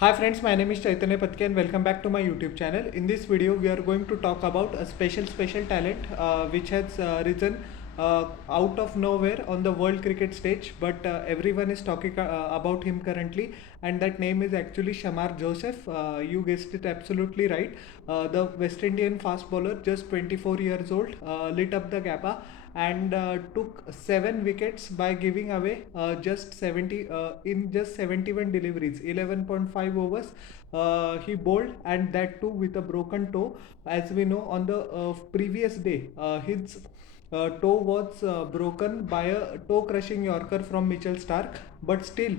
Hi friends, my name is Chaitanya Patke and welcome back to my YouTube channel. In this video, we are going to talk about a special talent which has risen out of nowhere on the world cricket stage, but everyone is talking about him currently, and that name is actually Shamar Joseph. You guessed it absolutely right. The West Indian fast bowler, just 24 years old, lit up the Gabba and took 7 wickets by giving away just 70 in just 71 deliveries, 11.5 overs. He bowled, and that too with a broken toe. As we know, on the previous day, his toe was broken by a toe crushing Yorker from Mitchell Stark, but still,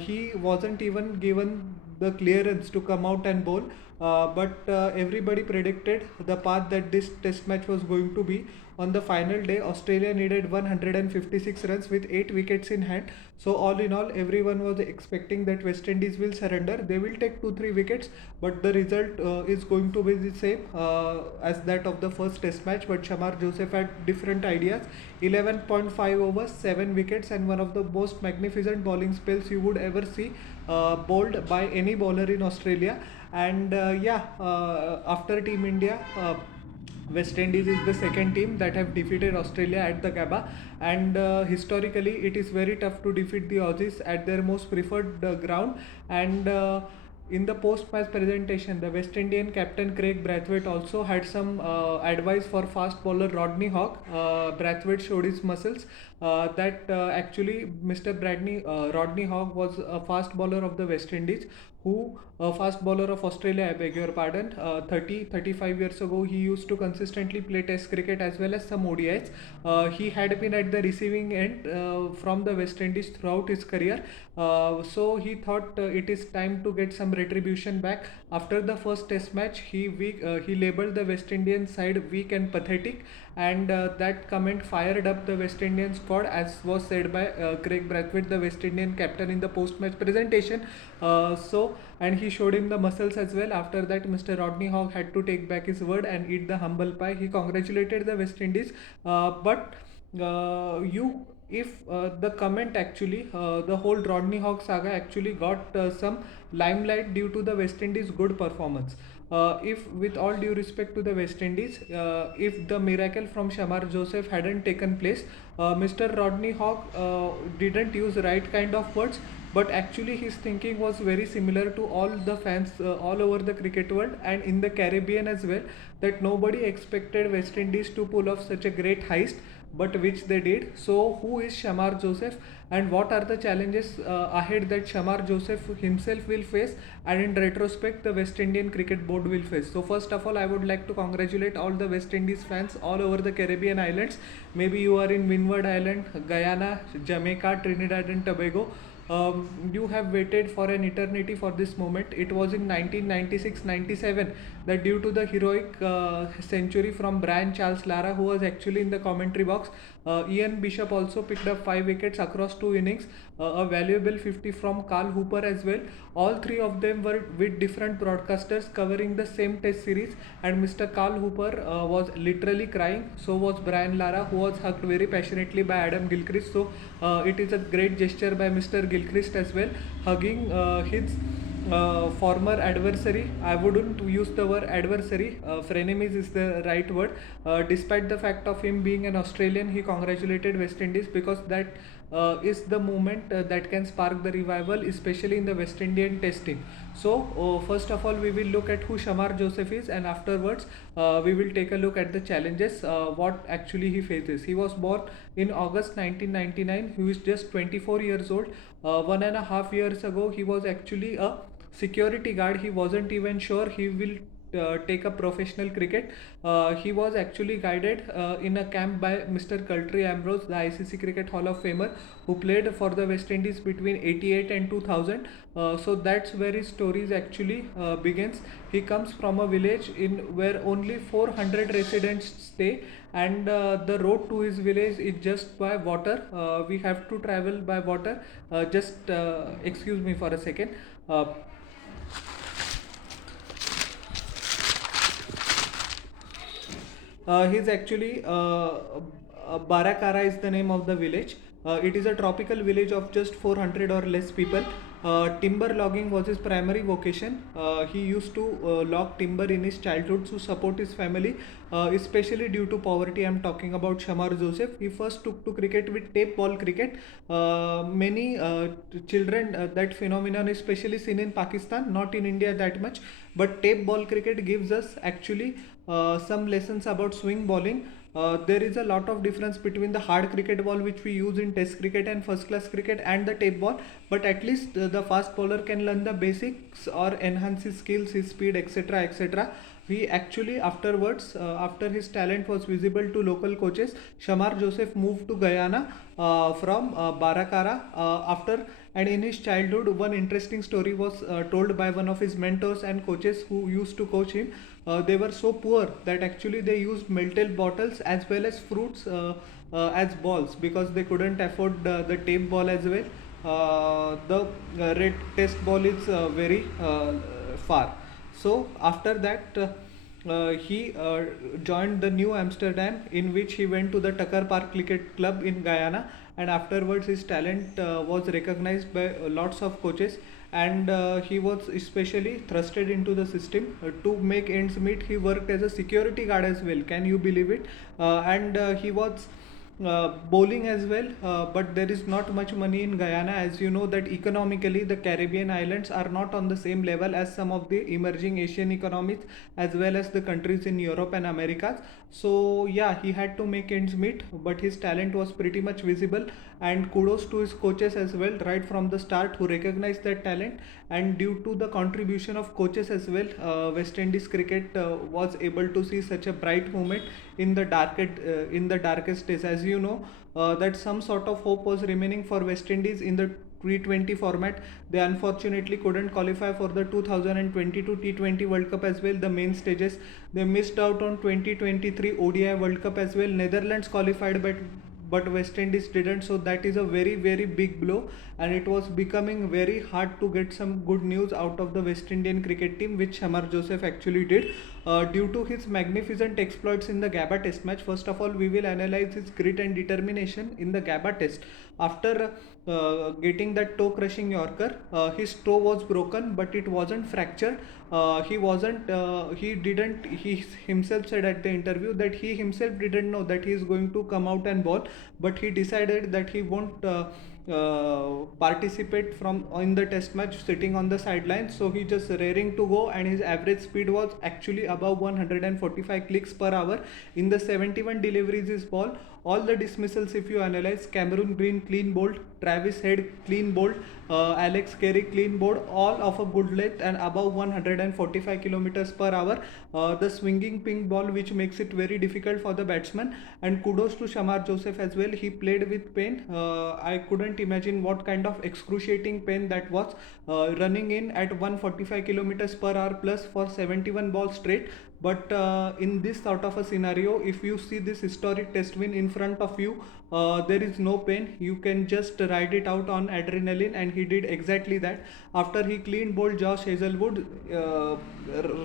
he wasn't even given the clearance to come out and bowl. But everybody predicted the path that this test match was going to be. On the final day, Australia needed 156 runs with 8 wickets in hand. So, all in all, everyone was expecting that West Indies will surrender. They will take 2-3 wickets, but the result is going to be the same as that of the first test match. But Shamar Joseph had different ideas. 11.5 overs, 7 wickets, and one of the most magnificent bowling spells you would ever see bowled by any bowler in Australia. And after Team India, West Indies is the second team that have defeated Australia at the Gabba, and historically it is very tough to defeat the Aussies at their most preferred ground. And in the post-match presentation, the West Indian captain Craig Brathwaite also had some advice for fast bowler Rodney Hawk. Brathwaite showed his muscles that actually Mr. Rodney Hawk was a fast bowler of the West Indies, who a fast bowler of Australia, I beg your pardon. 35 years ago, he used to consistently play Test cricket as well as some ODIs. He had been at the receiving end from the West Indies throughout his career. So he thought it is time to get some retribution back. After the first Test match, he labelled the West Indian side weak and pathetic, and that comment fired up the West Indian squad, as was said by Craig Brathwaite, the West Indian captain, in the post-match presentation. And he showed him the muscles as well. After that, Mr. Rodney Hawk had to take back his word and eat the humble pie. He congratulated the West Indies, but you if the comment actually the whole Rodney Hawk saga actually got some limelight due to the West Indies good performance. If, with all due respect to the West Indies, if the miracle from Shamar Joseph hadn't taken place, Mr. Rodney Hawk didn't use right kind of words, but actually his thinking was very similar to all the fans all over the cricket world and in the Caribbean as well, that nobody expected West Indies to pull off such a great heist, but which they did. So, who is Shamar Joseph, and what are the challenges ahead that Shamar Joseph himself will face, and in retrospect, the West Indian Cricket Board will face? So, first of all, I would like to congratulate all the West Indies fans all over the Caribbean islands. Maybe you are in Windward Island, Guyana, Jamaica, Trinidad and Tobago. You have waited for an eternity for this moment. It was in 1996-97 that, due to the heroic century from Brian Charles Lara, who was actually in the commentary box, Ian Bishop also picked up 5 wickets across 2 innings, a valuable 50 from Carl Hooper as well. All three of them were with different broadcasters covering the same test series, and Mr. Carl Hooper was literally crying. So was Brian Lara, who was hugged very passionately by Adam Gilchrist. So it is a great gesture by Mr. Gilchrist as well, hugging his former adversary. I wouldn't use the word adversary, frenemies is the right word. Despite the fact of him being an Australian, he congratulated West Indies, because that is the moment that can spark the revival, especially in the West Indian test team. So, first of all, we will look at who Shamar Joseph is, and afterwards, we will take a look at the challenges, what actually he faces. He was born in August 1999. He is just 24 years old. 1.5 years ago, he was actually a security guard. He wasn't even sure he will take up professional cricket. He was actually guided in a camp by Mr. Cultry Ambrose, the ICC Cricket Hall of Famer, who played for the West Indies between 88 and 2000. So that's where his stories actually begins. He comes from a village in where only 400 residents stay, and the road to his village is just by water. We have to travel by water. Just excuse me for a second. He's actually Barakara is the name of the village. It is a tropical village of just 400 or less people. Timber logging was his primary vocation. He used to log timber in his childhood to support his family, especially due to poverty. I'm talking about Shamar Joseph. He first took to cricket with tape ball cricket. Many children, that phenomenon is especially seen in Pakistan, not in India that much. But tape ball cricket gives us actually some lessons about swing bowling. There is a lot of difference between the hard cricket ball which we use in test cricket and first class cricket and the tape ball, but at least the fast bowler can learn the basics or enhance his skills, his speed, etc., etc. He actually afterwards, after his talent was visible to local coaches, Shamar Joseph moved to Guyana from Barakara after. And in his childhood, one interesting story was told by one of his mentors and coaches who used to coach him. They were so poor that actually they used melted bottles as well as fruits as balls, because they couldn't afford the tape ball as well. The red test ball is very far. So after that, he joined the New Amsterdam, in which he went to the Tucker Park Cricket Club in Guyana, and afterwards his talent was recognized by lots of coaches, and he was especially thrusted into the system to make ends meet. He worked as a security guard as well. Can you believe it? And he was bowling as well, but there is not much money in Guyana, as you know that economically the Caribbean islands are not on the same level as some of the emerging Asian economies as well as the countries in Europe and Americas. So yeah, he had to make ends meet, but his talent was pretty much visible, and kudos to his coaches as well right from the start, who recognized that talent. And due to the contribution of coaches as well, West Indies cricket was able to see such a bright moment in the darkest days. As you know, that some sort of hope was remaining for West Indies in the T20 format. They unfortunately couldn't qualify for the 2022 T20 World Cup as well, the main stages. They missed out on 2023 ODI World Cup as well. Netherlands qualified, but West Indies didn't. So that is a very very big blow, and it was becoming very hard to get some good news out of the West Indian cricket team, which Shamar Joseph actually did. Due to his magnificent exploits in the Gabba Test match, first of all we will analyze his grit and determination in the Gabba Test. After getting that toe crushing Yorker, his toe was broken, but it wasn't fractured. He himself said at the interview that he himself didn't know that he is going to come out and bowl, but he decided that he won't participate from in the test match sitting on the sidelines. So he just raring to go, and his average speed was actually above 145 clicks per hour. In the 71 deliveries his ball, all the dismissals if you analyze, Cameron Green clean bowled, Travis Head clean bowled, Alex Carey clean bowled, all of a good length and above 145 kilometers per hour. The swinging pink ball which makes it very difficult for the batsman. And kudos to Shamar Joseph as well. He played with pain. I couldn't imagine what kind of excruciating pain that was, running in at 145 kilometers per hour plus for 71 balls straight. But in this sort of a scenario, if you see this historic test win in front of you, there is no pain. You can just ride it out on adrenaline, and he did exactly that. After he clean bowled Josh Hazelwood,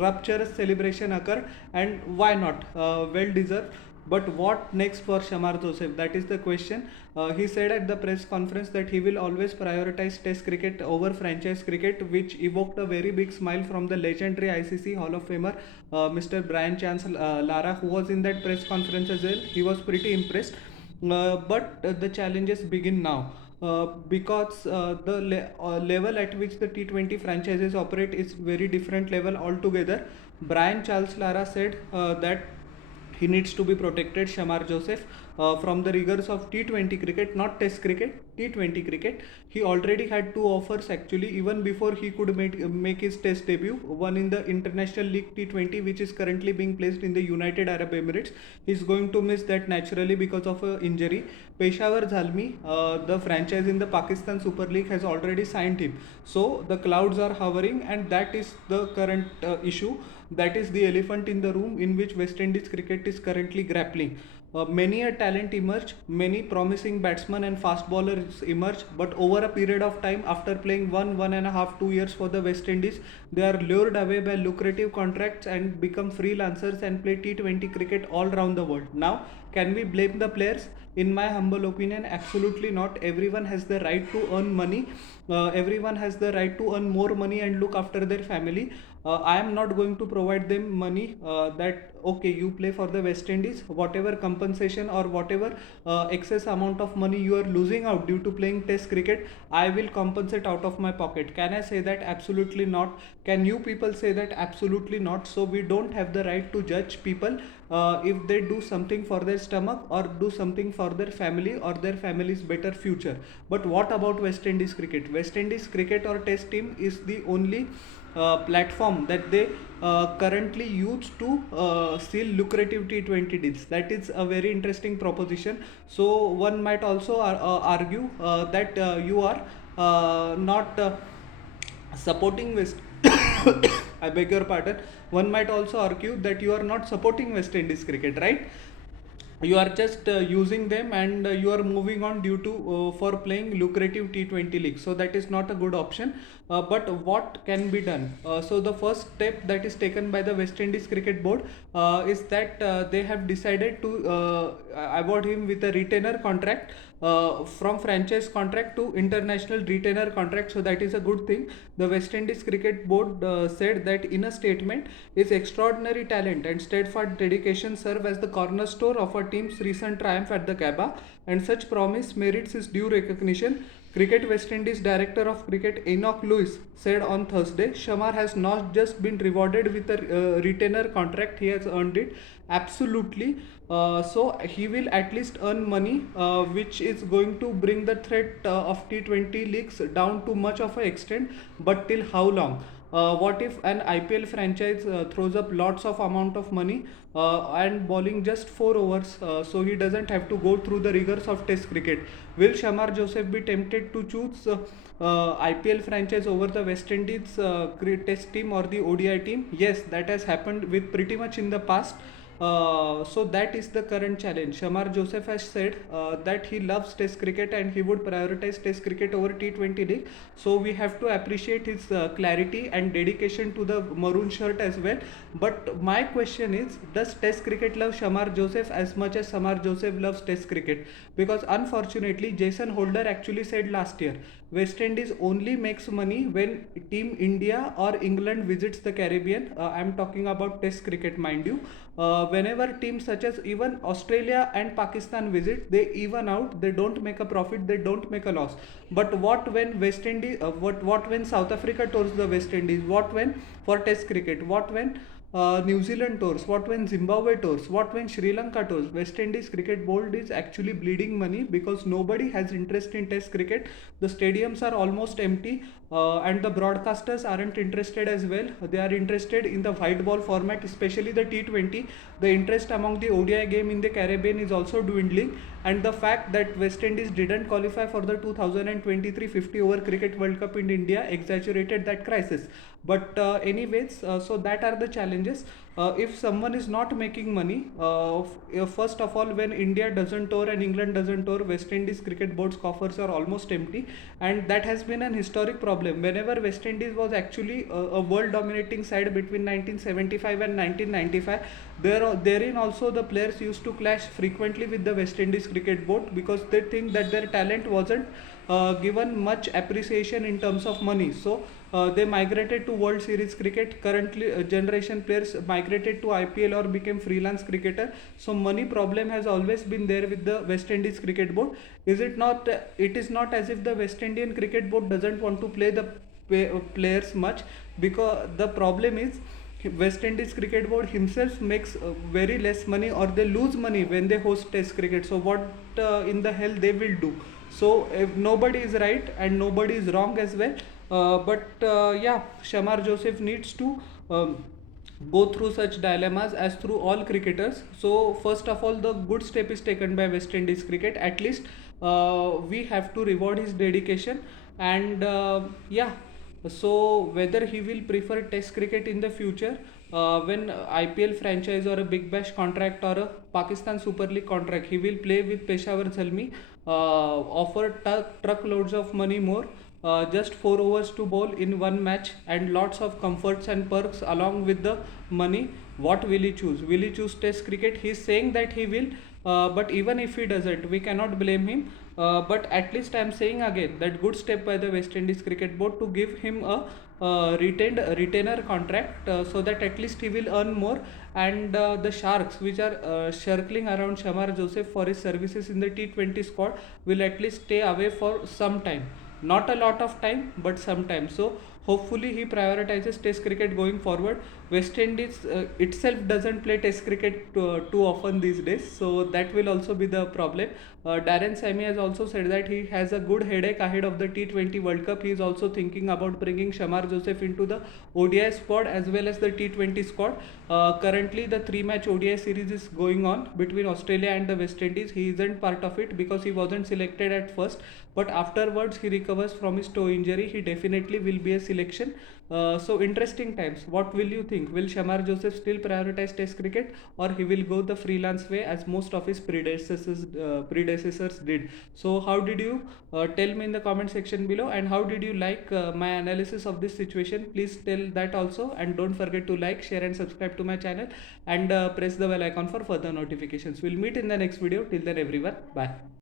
rapturous celebration occurred, and why not? Well deserved. But what next for Shamar Joseph? That is the question. He said at the press conference that he will always prioritize Test cricket over franchise cricket, which evoked a very big smile from the legendary ICC Hall of Famer, Mr. Brian Chance Lara, who was in that press conference as well. He was pretty impressed. But the challenges begin now. Because the level at which the T20 franchises operate is very different level altogether. Brian Charles Lara said that he needs to be protected, Shamar Joseph, from the rigors of T20 cricket, not Test cricket, T20 cricket. He already had two offers actually, even before he could make his Test debut. One in the International League T20, which is currently being placed in the United Arab Emirates. He's going to miss that naturally because of an injury. Peshawar Zalmi, the franchise in the Pakistan Super League, has already signed him. So the clouds are hovering, and that is the current issue. That is the elephant in the room in which West Indies cricket is currently grappling. Many a talent emerged, many promising batsmen and fast bowlers emerged, but over a period of time, after playing 1.5, 2 years for the West Indies, they are lured away by lucrative contracts and become freelancers and play T20 cricket all around the world. Now, Can we blame the players? In my humble opinion, absolutely not. Everyone has the right to earn money. Everyone has the right to earn more money and look after their family. I am not going to provide them money that okay, you play for the West Indies, whatever compensation or whatever excess amount of money you are losing out due to playing test cricket, I will compensate out of my pocket. Can I say that? Absolutely not. Can you people say that? Absolutely not. So we don't have the right to judge people if they do something for their stomach or do something for their family or their family's better future. But what about West Indies cricket? West Indies cricket or test team is the only platform that they currently use to seal lucrative T20 deals. That is a very interesting proposition. So one might also argue that you are not supporting West. I beg your pardon. One might also argue that you are not supporting West Indies cricket, right? You are just using them and you are moving on due to for playing lucrative T20 league, so that is not a good option. But what can be done? So the first step that is taken by the West Indies cricket board is that they have decided to award him with a retainer contract, from franchise contract to international retainer contract. So that is a good thing. The West Indies cricket board said that in a statement, his extraordinary talent and steadfast dedication serve as the cornerstone of our team's recent triumph at the Gabba, and such promise merits his due recognition. Cricket West Indies Director of Cricket Enoch Lewis said on Thursday, Shamar has not just been rewarded with a retainer contract, he has earned it. Absolutely. So he will at least earn money, which is going to bring the threat of T20 leagues down to much of an extent. But till how long? What if an IPL franchise throws up lots of amount of money and bowling just 4 overs, so he doesn't have to go through the rigors of test cricket? Will Shamar Joseph be tempted to choose IPL franchise over the West Indies test team or the ODI team? Yes, that has happened with pretty much in the past. So that is the current challenge. Shamar Joseph has said that he loves test cricket and he would prioritize test cricket over T20 league. So we have to appreciate his clarity and dedication to the maroon shirt as well. But my question is, does test cricket love Shamar Joseph as much as Shamar Joseph loves test cricket? Because unfortunately, Jason Holder actually said last year, West Indies only makes money when Team India or England visits the Caribbean. I'm talking about test cricket, mind you. Whenever teams such as even Australia and Pakistan visit, they even out. They don't make a profit. They don't make a loss. But what when West Indies? What when South Africa tours the West Indies? What when for Test cricket? What when New Zealand tours? What when Zimbabwe tours? What when Sri Lanka tours? West Indies cricket board is actually bleeding money because nobody has interest in Test cricket. The stadiums are almost empty, and the broadcasters aren't interested as well. They are interested in the white ball format, especially the T20. The interest among the ODI game in the Caribbean is also dwindling, and the fact that West Indies didn't qualify for the 2023 50 over Cricket World Cup in India exaggerated that crisis. But anyways, so that are the challenges. If someone is not making money, first of all, when India doesn't tour and England doesn't tour, West Indies cricket board's coffers are almost empty, and that has been an historic problem. Whenever West Indies was actually a world dominating side between 1975 and 1995, therein also the players used to clash frequently with the West Indies cricket board because they think that their talent wasn't given much appreciation in terms of money. So they migrated to World Series cricket. Currently, generation players migrated to IPL or became freelance cricketer. So money problem has always been there with the West Indies cricket board. Is it not? It is not as if the West Indian cricket board doesn't want to play the players much, because the problem is West Indies cricket board himself makes very less money, or they lose money when they host test cricket. So what in the hell they will do? So if nobody is right and nobody is wrong as well. But yeah, Shamar Joseph needs to go through such dilemmas as through all cricketers. So first of all, the good step is taken by West Indies cricket. At least we have to reward his dedication, and yeah. So whether he will prefer Test cricket in the future, when IPL franchise or a Big Bash contract or a Pakistan Super League contract, he will play with Peshawar Zalmi, offer truckloads of money more, just 4 overs to bowl in one match, and lots of comforts and perks along with the money. What will he choose? Will he choose Test cricket? He is saying that he will But even if he doesn't, we cannot blame him. But at least I'm saying again that good step by the West Indies Cricket Board to give him a retainer contract, so that at least he will earn more, and the sharks which are circling around Shamar Joseph for his services in the T20 squad will at least stay away for some time, not a lot of time but some time. So hopefully he prioritizes test cricket going forward. West Indies itself doesn't play test cricket too often these days, so that will also be the problem. Darren Sammy has also said that he has a good headache ahead of the T20 World Cup. He is also thinking about bringing Shamar Joseph into the ODI squad as well as the T20 squad. Currently the 3-match ODI series is going on between Australia and the West Indies. He isn't part of it because he wasn't selected at first, but afterwards he recovers from his toe injury. He definitely will be a selection. So interesting times. What will you think? Will Shamar Joseph still prioritize Test cricket, or he will go the freelance way as most of his predecessors did? So how did you tell me in the comment section below, and how did you like my analysis of this situation? Please tell that also, and don't forget to like, share, and subscribe to my channel, and press the bell icon for further notifications. We'll meet in the next video. Till then, everyone, bye.